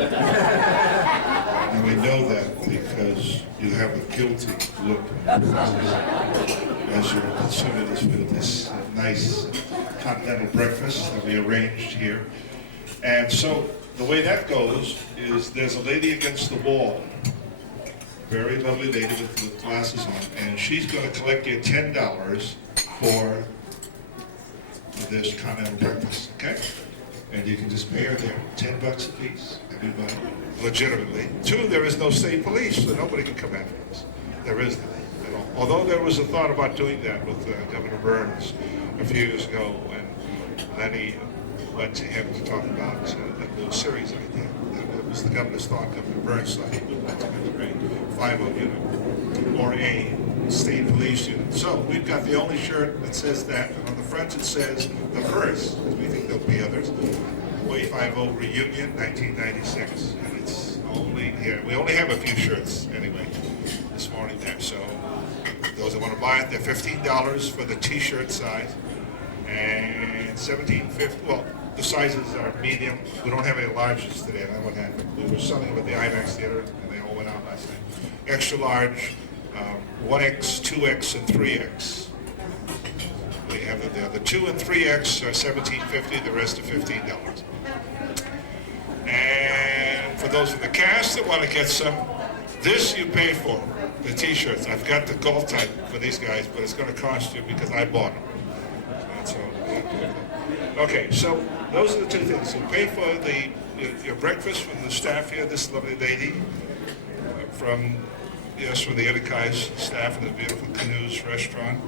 And we know that because you have a guilty look as you're consuming this nice continental breakfast that we arranged here. And so the way that goes is there's a lady against the wall, very lovely lady with glasses on, and she's going to collect you $10 for this continental breakfast, okay? And you can just pay her there, $10 a piece, everybody, legitimately. Two, there is no state police, so nobody can come after us. There is none at all. Although there was a thought about doing that with Governor Burns a few years ago, and Lenny went to him to talk about that new series idea. That was the governor's thought. Governor Burns thought he would like to have a 5-0 unit or a state police unit. So we've got the only shirt that says that, and on the front it says the first, because we think there'll be others, Hawaii 5-0 reunion 1996, and it's only here. We only have a few shirts anyway this morning there, so those that want to buy it, they're $15 for the t-shirt size, and $17.50. Well, the sizes are medium. We don't have any larges today. That would happen. We were selling them at the IMAX theater, and they all went out last night. Extra large, 1X, 2X, and 3X. We have it there. The 2 and 3X are $17.50. The rest are $15. And for those in the cast that want to get some, this you pay for, the t-shirts. I've got the golf type for these guys, but it's going to cost you because I bought them. So okay, so those are the two things. You pay for your breakfast from the staff here, this lovely lady from the Ilikai's staff in the beautiful Canoes restaurant.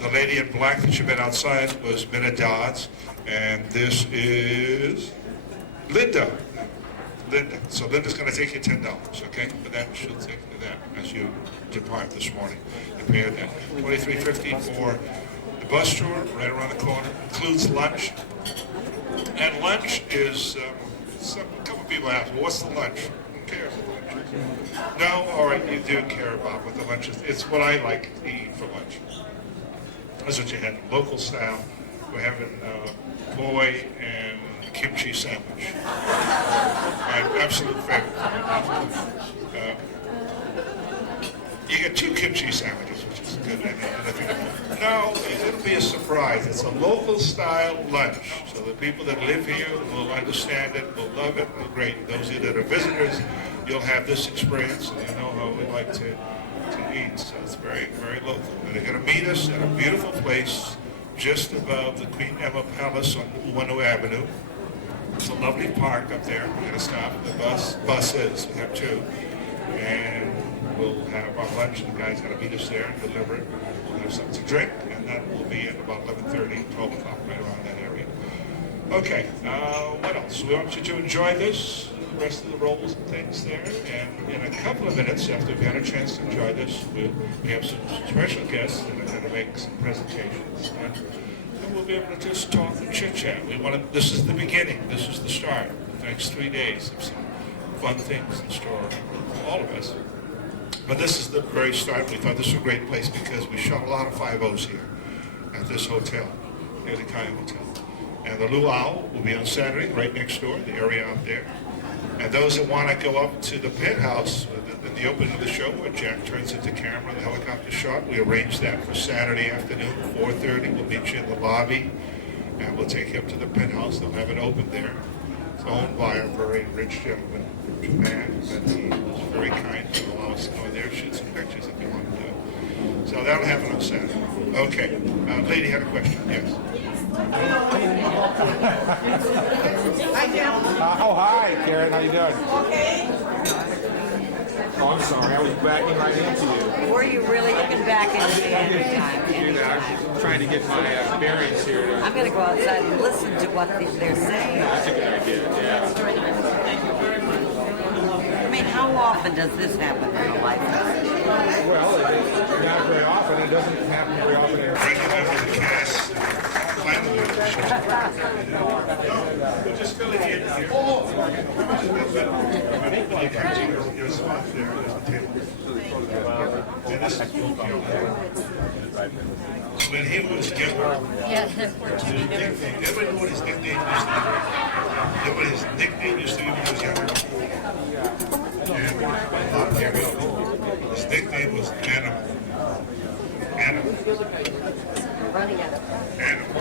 The lady in black that you met outside was Minna Dodds, and this is Linda. So Linda's going to take you $10, okay? But that should take you that as you depart this morning. You pay her that. $23.50 for the bus tour right around the corner. Includes lunch. And lunch is, a couple people ask, well, what's the lunch? Who cares what the lunch is? No, all right, you do care about what the lunch is. It's what I like to eat for lunch. That's what you had, local style. We're having boy and kimchi sandwich. My absolute favorite. You get 2 kimchi sandwiches, which is good. No, it'll be a surprise. It's a local style lunch. So the people that live here will understand it, will love it, will great. Those of you that are visitors, you'll have this experience, and you know how we like to eat. So it's very, very local. And they're going to meet us at a beautiful place just above the Queen Emma Palace on Uwanu Avenue. It's a lovely park up there. We're going to stop at the buses. We have 2. And we'll have our lunch. The guy's going to meet us there and deliver it. We'll have something to drink, and that will be at about 11:30, 12 o'clock, right around that area. Okay, what else? We want you to enjoy this, the rest of the roles and things there. And in a couple of minutes, after we've had a chance to enjoy this, we have some special guests that are going to make some presentations. And we'll be able to just talk and chit-chat. This is the beginning. This is the start. The next 3 days of some fun things in store for all of us. But this is the very start. We thought this was a great place because we shot a lot of 5-0s here at this hotel, the Ilikai Hotel. And the Luau will be on Saturday, right next door, the area out there. And those that want to go up to the penthouse, in the opening of the show, where Jack turns into camera, the helicopter shot, we arranged that for Saturday afternoon, 4:30. We'll meet you in the lobby, and we'll take you up to the penthouse. They'll have it open there. It's owned by a very rich gentleman from Japan, but he was very kind to allow us to go there, shoot some pictures if you want to do it. So that'll happen on Saturday. Okay. Lady had a question. Yes. Hi, Jim. Hi, Karen. How you doing? Okay. Oh, I'm sorry. I was backing right into you. Were you really looking back into the end time? I'm trying to get my bearings here. I'm going to go outside and listen to what they're saying. That's a good idea. Yeah. I mean, how often does this happen in a lifetime? Well, it's not very often. It doesn't happen very often. We'll just fill it in here. Your spot there is the table. And this is when he was younger, everybody knew what his nickname used to be. His nickname used to be when he was young. animal.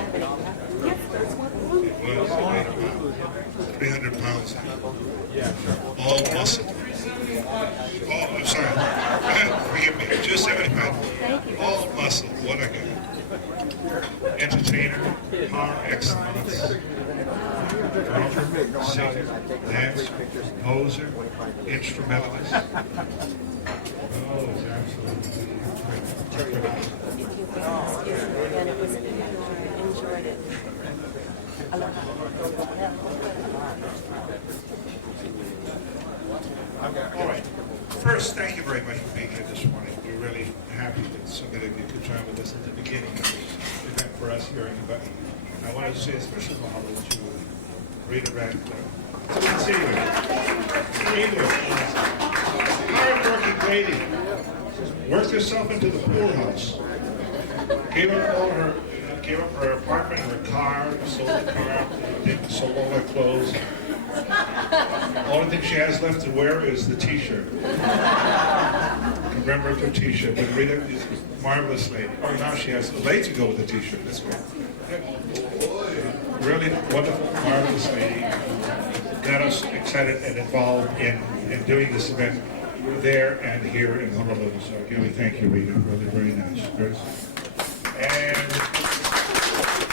It was weighed about 300 pounds. All muscle. Oh, I'm sorry. Forgive me. Just 75. All muscle. What a guy. Entertainer, par excellence. Drummer, singer, dancer, composer, instrumentalist. Oh, it's absolutely And it was enjoyed it. all right. First, thank you very much for being here this morning. We're really happy that so many of you could join with us at the beginning of this event for us here in Kentucky. I wanted to say a special mahalo to Rita Radcliffe. So good to see you. Rita, hard-working lady, worked herself into the poorhouse. Gave up her apartment, her car, sold the car, sold all her clothes. The only thing she has left to wear is the T-shirt. Commemorative T-shirt. But Rita is a marvelous lady. Oh, now she has a leg to go with the T-shirt. That's great. Really wonderful, marvelous lady. Got us excited and involved in doing this event there and here in Honolulu. So really thank you, Rita. Really very nice. And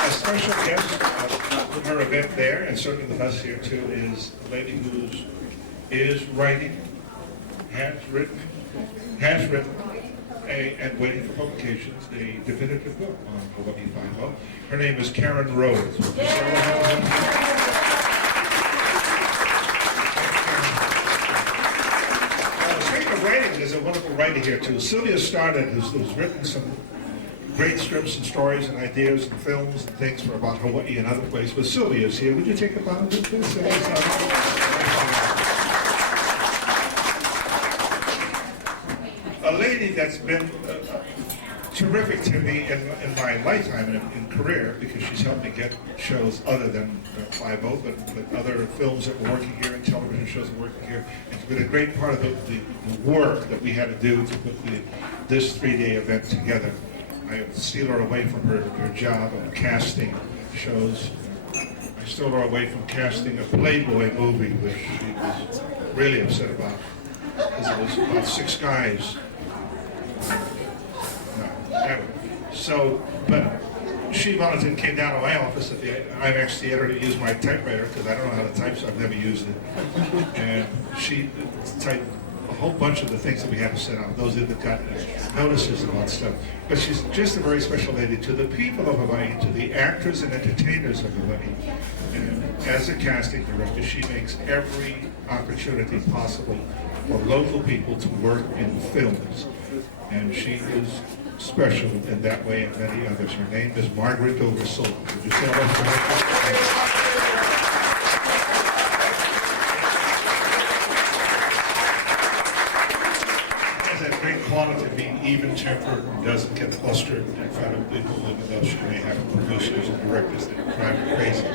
a special guest of her event there, and certainly with us here too, is a lady who is writing, has written, and waiting for publications, a definitive book on Hawaii Five-O. Her name is Karen Rhodes. Speaking of writing, there's a wonderful writer here too. Sylvia started, who's written some great scripts and stories and ideas and films and things for about Hawaii and other places. But Sylvia's here. Would you take a bow with this? A lady that's been terrific to me in my lifetime and in career, because she's helped me get shows other than 5-0, but other films that were working here and television shows that were working here. It's been a great part of the work that we had to do to put this 3-day event together. I steal her away from her job of casting shows. I stole her away from casting a Playboy movie, which she was really upset about, because it was about 6 guys. Anyway, so, but she volunteered and came down to my office at the IMAX Theater to use my typewriter, because I don't know how to type, so I've never used it. And she typed a whole bunch of the things that we had to send out, those that got notices and all that stuff. But she's just a very special lady to the people of Hawaii, to the actors and entertainers of Hawaii. And as a casting director, she makes every opportunity possible for local people to work in films. And she is special in that way and many others. Her name is Margaret Oversoul. Would you say hello to her? Great quality of being even-tempered and doesn't get flustered in front of people, even though she may have producers and directors that drive her crazy.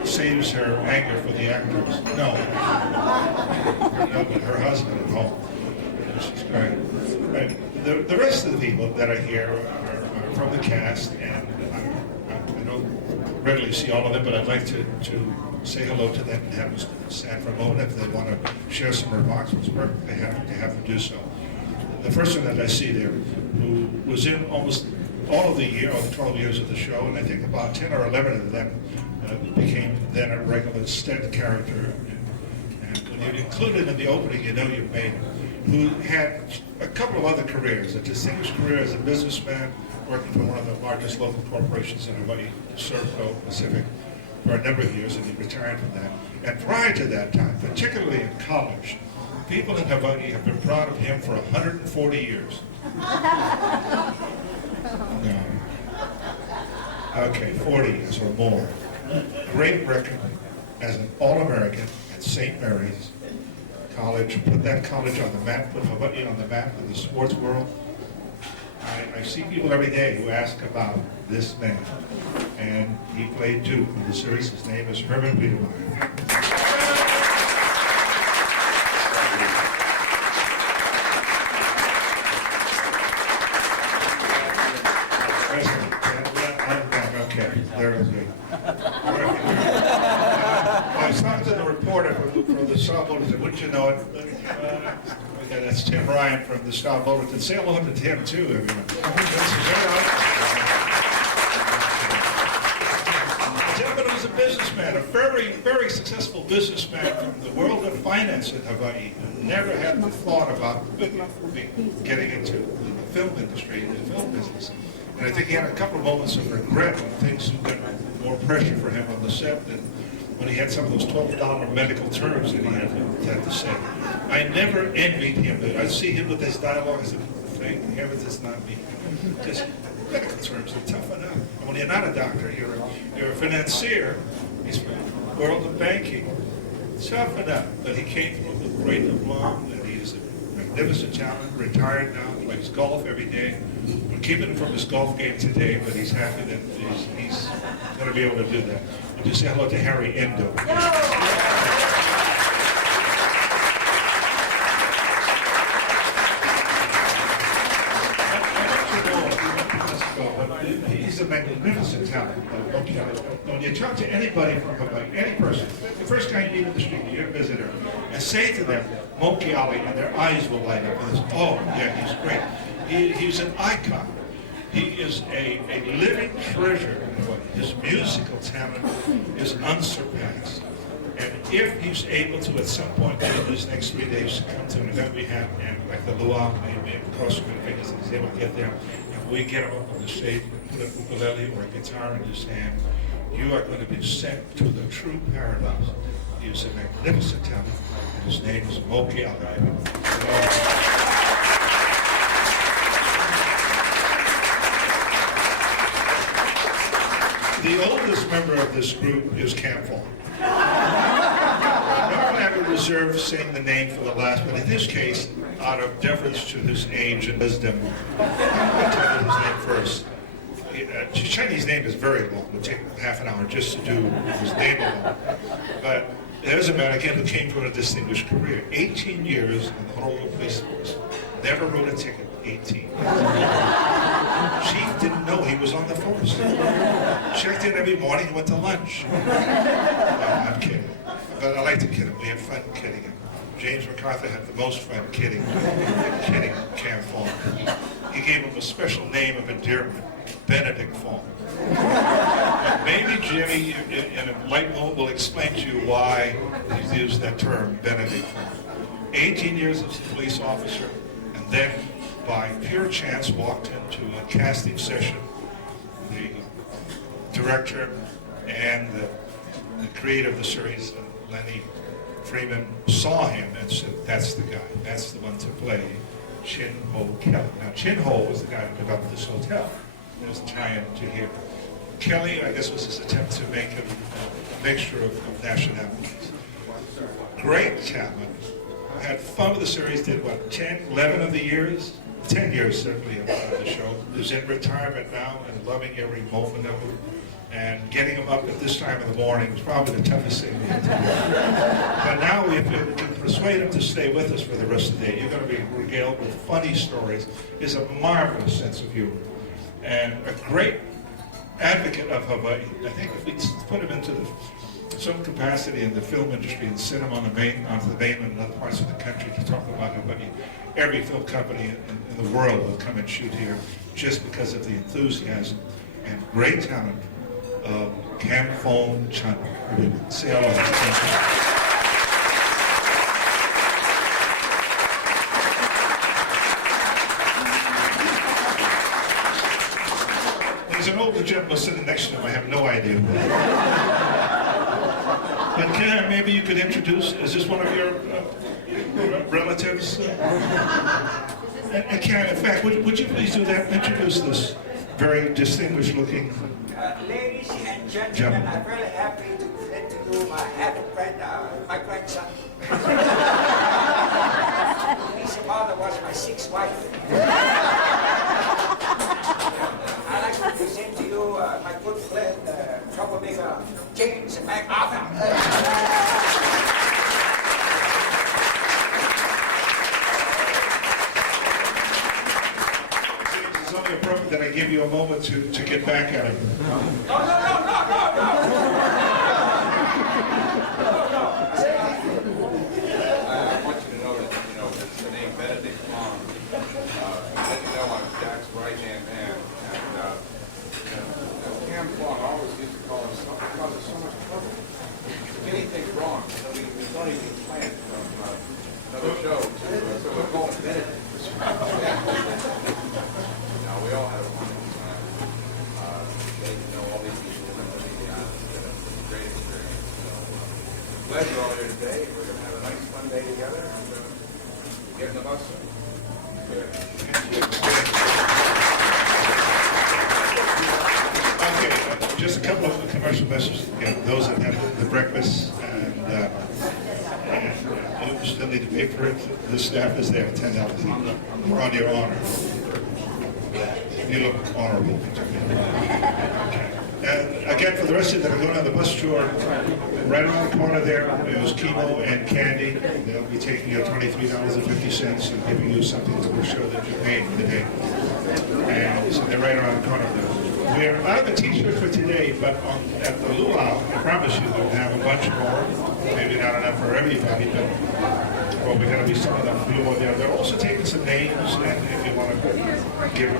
She saves her anger for the actors. No, but her husband at home. She's great. Right. The rest of the people that are here are from the cast, and I don't regularly see all of them, but I'd like to say hello to them and have them stand for a moment if they want to share some remarks. It's perfect. They have to do so. The first one that I see there, who was in almost all of the 12 years of the show, and I think about 10 or 11 of them became then a regular stent character. And when you're included in the opening, you know you've made it. Who had a couple of other careers, a distinguished career as a businessman, working for one of the largest local corporations in Hawaii, Servco Pacific, for a number of years, and he retired from that. And prior to that time, particularly in college, people in Hawaii have been proud of him for 140 years. No. Okay, 40 years or more. Great record as an All-American at St. Mary's College. Put that college on the map, put Hawaii on the map of the sports world. I see people every day who ask about this man, and he played Duke in the series. His name is Freeman. I was talking to the reporter from the Star Bulletin. Wouldn't you know it? Okay, that's Tim Ryan from the Star Bulletin. Say hello to Tim, too, everyone. Tim was a businessman, a very, very successful businessman from the world of finance in Hawaii. Never had the thought about getting into the film industry, the film business. And I think he had a couple of moments of regret when things got more pressure for him on the set than when he had some of those $12 medical terms that he had to say. I never envied him. I'd see him with his dialogue and say, thank heavens it's not me. Because medical terms are tough enough. And when you're not a doctor, you're a financier. He's from the world of banking. Tough enough. But he came from a great aplomb, and he is a magnificent talent, retired now, plays golf every day. We're keeping him from his golf game today, but he's happy that he's going to be able to do that. And just say hello to Harry Endo. He's a magnificent talent. When you talk to anybody from Hawaii, any person, the first guy you meet in the street, you're a visitor, and say to them, Moki Ali, and their eyes will light up. And it's, oh, yeah, he's great. He's an icon. He is a living treasure in Hawaii. His musical talent is unsurpassed. And if he's able to, at some point in these next 3 days, come to an event we have, and like the Luau, maybe across the fingers, and he's able to get there, and we get him up on the stage and put a ukulele or a guitar in his hand, you are going to be sent to the true paradise. He is a magnificent talent, and his name is Moki Ali. The oldest member of this group is Cam Fawn. Normally I would reserve saying the name for the last, but in this case, out of deference to his age and wisdom, I'll tell you his name first. His Chinese name is very long. It would take half an hour just to do his name alone. But there's a man, again, who came from a distinguished career. 18 years in the Honolulu Police Force. Never wrote a ticket. 18. Chief didn't know he was on the force. Checked in every morning and went to lunch. No, I'm kidding. But I like to kid him. We had fun kidding him. James MacArthur had the most fun kidding Cam Fawn. He gave him a special name of endearment, Benedict Fawn. Maybe Jimmy, in a light moment, will explain to you why he's used that term, Benedict Fawn. 18 years as a police officer, and then by pure chance walked into a casting session. The director and the creator of the series, Lenny Freeman, saw him and said, that's the guy, that's the one to play Chin Ho Kelly. Now, Chin Ho was the guy who developed this hotel. There's a tie-in to here. Kelly, I guess, was his attempt to make him a mixture of nationalities. Great talent. Had fun with the series, did what, 10, 11 of the years? 10 years, certainly, of the show. Is in retirement now and loving every moment of it. And getting him up at this time of the morning was probably the toughest thing we had to do. But now, if you can persuade him to stay with us for the rest of the day, you're going to be regaled with funny stories. He's a marvelous sense of humor. And a great advocate of Hawaii. I think if we put him into some capacity in the film industry and send him onto the mainland and other parts of the country to talk about Hawaii, every film company in the world will come and shoot here just because of the enthusiasm and great talent of Cam Fawn Chun. Say hello. There's an older gentleman sitting next to him. I have no idea who. But Cam, maybe you could introduce, is this one of your relatives? And Cam, in fact, would you please do that? Introduce this very distinguished looking ladies and gentlemen, I'm very happy to present to you my happy friend, my grandson. His mother was my sixth wife. I'd like to present to you my good friend, troublemaker James MacArthur. It's only appropriate that I give give you a moment to get back at him. No. I want you to know that, the name Benedict Long, let you know I'm Jack's right-hand man. And Cam Long always used to call us cause us so much trouble. Getting things wrong. We don't even plan from another show so we call him Benedict. Now, we all had a wonderful time. Getting to know all these people and living the island. It's been a great experience. So, glad you're all here today. We're going to have a nice fun day together and get in the bus soon. Okay, just a couple of commercial messages. Again, those that have the breakfast and you still need to pay for it. The staff is there, $10 each. We're on your honor. You look honorable. And again, for the rest of you that are going on the bus tour, right around the corner there is Chemo and Candy. They'll be taking your $23.50 and giving you something that will show that you paid for the day. And so they're right around the corner there. We're out of the t-shirt for today, but at the luau, I promise you we'll have a bunch more. Maybe not enough for everybody, but well, we're going to be some of them more there. They're also taking some names, and if you want to give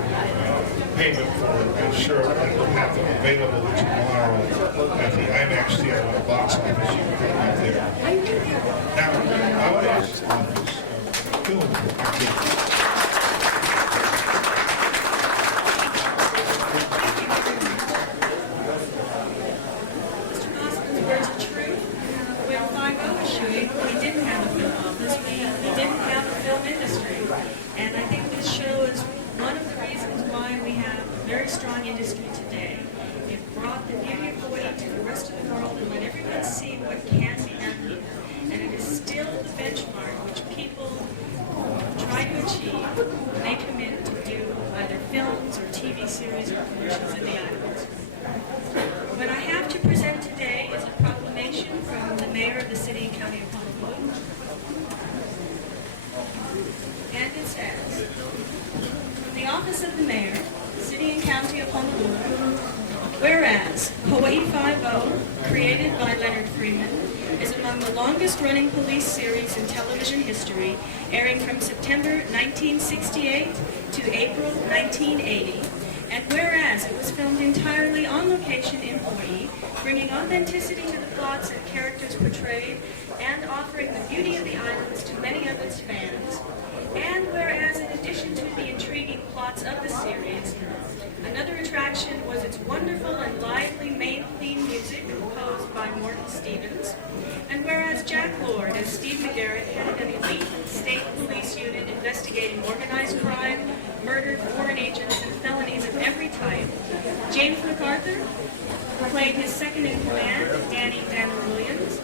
payment for a shirt, and we'll have them available tomorrow at the IMAX Theater on the box office. You can get them out there. Now, I want to ask film. And I think this show is one of the reasons why we have a very strong industry today. It brought the beauty of Hawaii to the rest of the world and let everyone see what can be done here. And it is still the benchmark which people try to achieve when they commit to do either films or TV series or commercials in the islands. What I have to present today is a proclamation from the mayor of the city and county of Honolulu. And it says, from the office of the mayor, city and county of Honolulu, whereas Hawaii 5-0, created by Leonard Freeman, is among the longest-running police series in television history, airing from September 1968 to April 1980, and whereas it was filmed entirely on location in Hawaii, bringing authenticity to the plots and characters portrayed, and offering the beauty of the islands to many of its fans, and whereas in addition to the intriguing plots of the series, another attraction was its wonderful and lively main theme music composed by Morton Stevens, and whereas Jack Lord as Steve McGarrett headed an elite state police unit investigating organized crime, murder, foreign agents, and felonies of every type, James MacArthur played his second in command, Danny Danner Williams,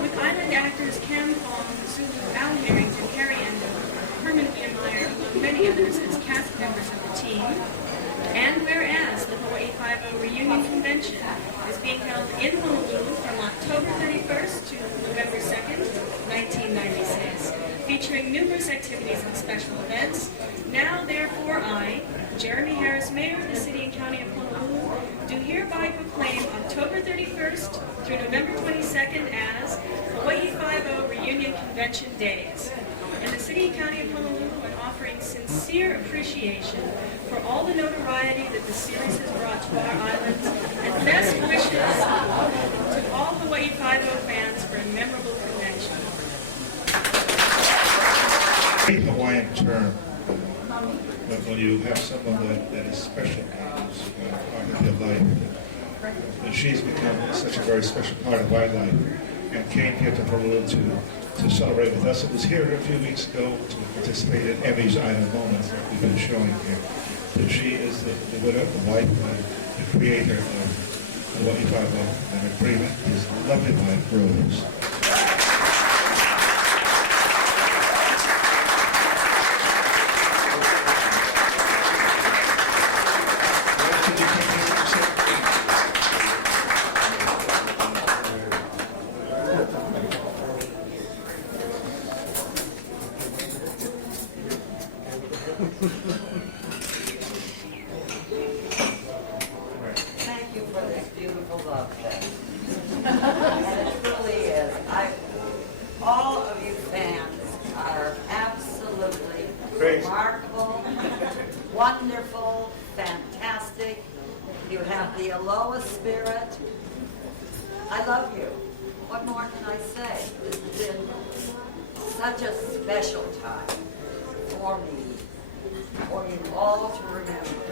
with island actors Cam Fong, Zulu, Al Harrington, Harry Endo, Herman Biermeyer, among many others as cast members of the team. And whereas the Hawaii 5-0 Reunion Convention is being held in Honolulu from October 31st to November 2nd, 1996, featuring numerous activities and special events, now therefore I, Jeremy Harris, Mayor of the City and County of Honolulu, do hereby proclaim October 31st through November 22nd as Hawaii 5-0 Reunion Convention Days. In the City and County of Honolulu, and offering sincere appreciation for all the notoriety that the series has brought to our islands, and best wishes to all Hawaii 5-0 fans for a memorable convention. Great Hawaiian term, but when you have someone that is special, part of your life, and she's become such a very special part of our life, and came here to Honolulu to celebrate with us. It was here a few weeks ago to participate in Emmy's Island Moments that we've been showing here. So she is the widow, the wife, the creator of Hawaii 5-0, and Freeman, his lovely wife, Rose. such a special time for me, for you all to remember.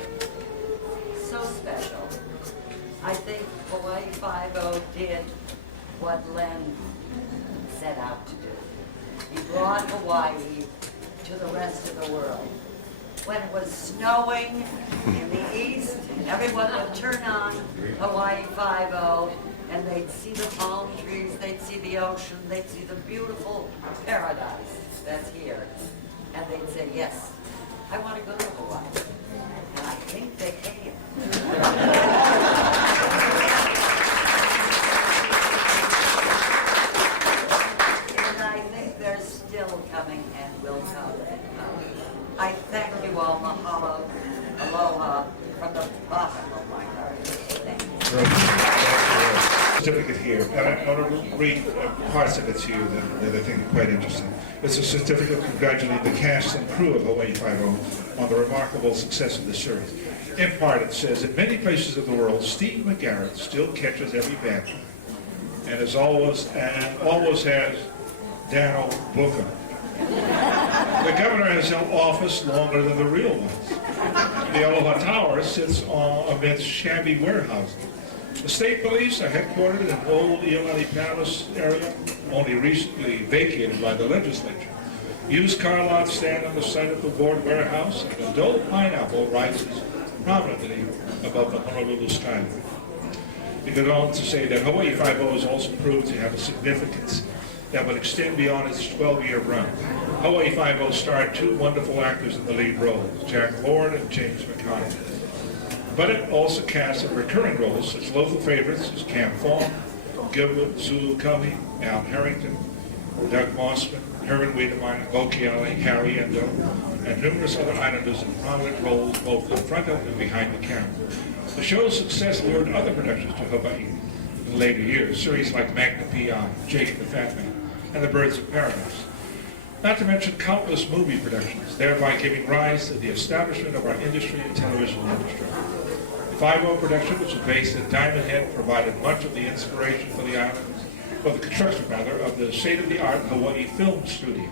So special. I think Hawaii Five-0 did what Len set out to do. He brought Hawaii to the rest of the world. When it was snowing in the east, everyone would turn on Hawaii Five-0 and they'd see the palm trees, they'd see the ocean, they'd see the beautiful paradise that's here. And they'd say, yes, I want to go to Hawaii. And I think they came. And I think they're still coming and will come. I thank you all. Mahalo, aloha, from the bottom of my heart. Thank you. Certificate here, and I want to read parts of it to you that I think are quite interesting. It's a certificate congratulating the cast and crew of Hawaii Five-0 on the remarkable success of the series. In part, it says, in many places of the world, Steve McGarrett still catches every bad guy, and always has Dano Booker. The governor has held office longer than the real ones. The Aloha Tower sits amidst shabby warehouses. The state police are headquartered in old Ilikai Palace area, only recently vacated by the legislature. Used car lots stand on the site of the Ward warehouse, and an adult pineapple rises prominently above the Honolulu skyline. It goes on to say that Hawaii Five-0 has also proved to have a significance that will extend beyond its 12-year run. Hawaii Five-0 starred two wonderful actors in the lead roles, Jack Lord and James McConnell. But it also casts in recurring roles such local favorites as Cam Fong, Gilbert Zulu Covey, Al Harrington, Doug Mossman, Herman Wiedemeyer, Gokiale, Harry Endo, and numerous other islanders in prominent roles both in front of and behind the camera. The show's success lured other productions to Hawaii in later years, series like Magna P.I., Jake the Fat Man, and The Birds of Paradise. Not to mention countless movie productions, thereby giving rise to the establishment of our industry and television industry. The 5-0 production, which was based at Diamond Head, provided much of the inspiration for the islands, for the construction rather, of the state-of-the-art Hawaii Film Studio.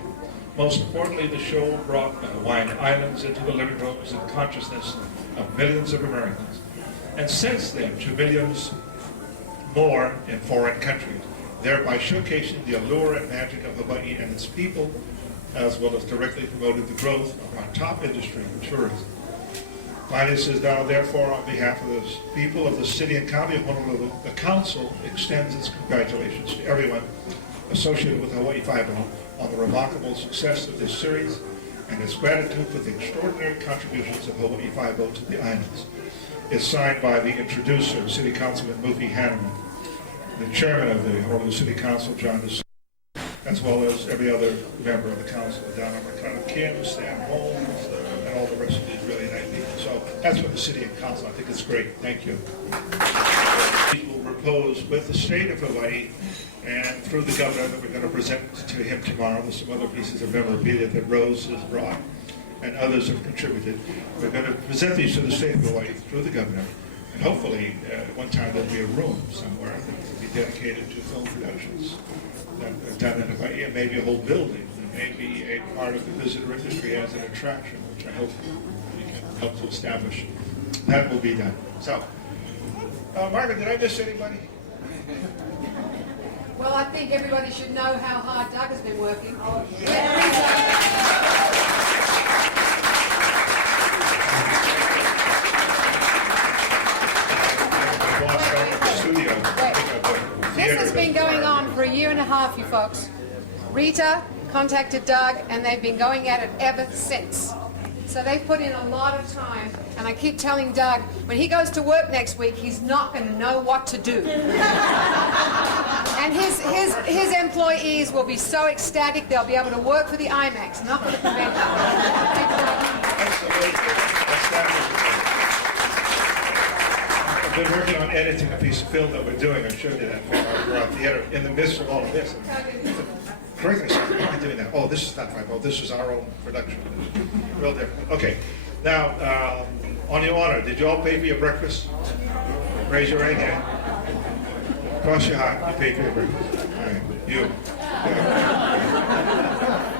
Most importantly, the show brought the Hawaiian Islands into the living rooms and consciousness of millions of Americans, and since then to millions more in foreign countries, thereby showcasing the allure and magic of Hawaii and its people, as well as directly promoting the growth of our top industry, tourism. Finally, it says now, therefore, on behalf of the people of the city and county of Honolulu, the council extends its congratulations to everyone associated with Hawaii Five-0 on the remarkable success of this series and its gratitude for the extraordinary contributions of Hawaii Five-0 to the islands. It's signed by the introducer, City Councilman Mufi Hanneman, the chairman of the Honolulu City Council, John DeSoto, as well as every other member of the council, Donna McConnell Kim, Stan Holmes, and all the rest of these really nice people. So that's what the city and council, I think it's great. Thank you. We will propose with the state of Hawaii and through the governor that we're going to present to him tomorrow with some other pieces of memorabilia that Rose has brought and others have contributed. We're going to present these to the state of Hawaii through the governor. And hopefully, one time there'll be a room somewhere that will be dedicated to film productions that are done in Hawaii, and maybe a whole building, and maybe a part of the visitor industry as an attraction, which I hope we can help to establish. That will be done. So, Margaret, did I miss anybody? Well, I think everybody should know how hard Doug has been working. This has been going on for 1.5 years, you folks. Rita contacted Doug, and they've been going at it ever since. So they've put in a lot of time, and I keep telling Doug, when he goes to work next week, he's not going to know what to do. And his employees will be so ecstatic they'll be able to work for the IMAX, not for the convention. I've been working on editing a piece of film that we're doing. I showed you that for our theater in the midst of all of this. Correctly, why am I doing that? Oh, this is not 5-0. This is our own production. Real different. Okay. Now, on your honor, did you all pay for your breakfast? Raise your right hand. Cross your heart. You paid for your breakfast. All right. You. Yeah.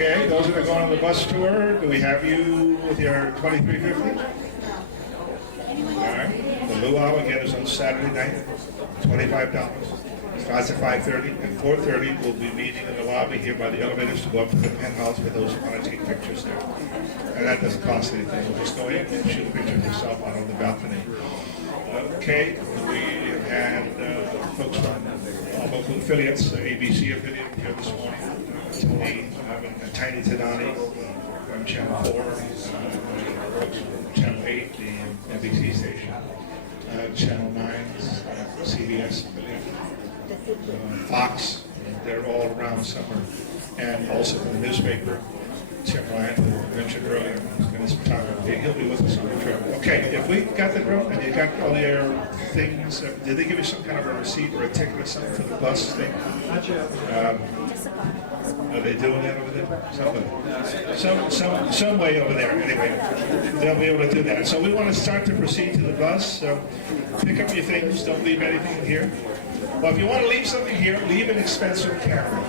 Okay, those that are going on the bus tour, do we have you with your 2350? All right. The luau again is on Saturday night, $25. Starts at 5:30, and 4:30 we'll be meeting in the lobby here by the elevators to go up to the penthouse for those who want to take pictures there. And that doesn't cost anything. We'll just go in and shoot a picture of yourself out on the balcony. Okay, we have had folks from all local affiliates, the ABC affiliate here this morning, Tony, Tiny Tadani from Channel 4, Channel 8, the NBC station, Channel 9, CBS affiliate, Fox, they're all around somewhere, and also from the newspaper, Tim Ryan, who I mentioned earlier, is going to talk about it. He'll be with us on the trip. Okay, if we got the drone and you got all your things, did they give you some kind of a receipt or a ticket or something for the bus thing? Not yet. Are they doing that over there? Some way over there. Anyway, they'll be able to do that. So we want to start to proceed to the bus. Pick up your things. Don't leave anything here. Well, if you want to leave something here, leave an expensive camera.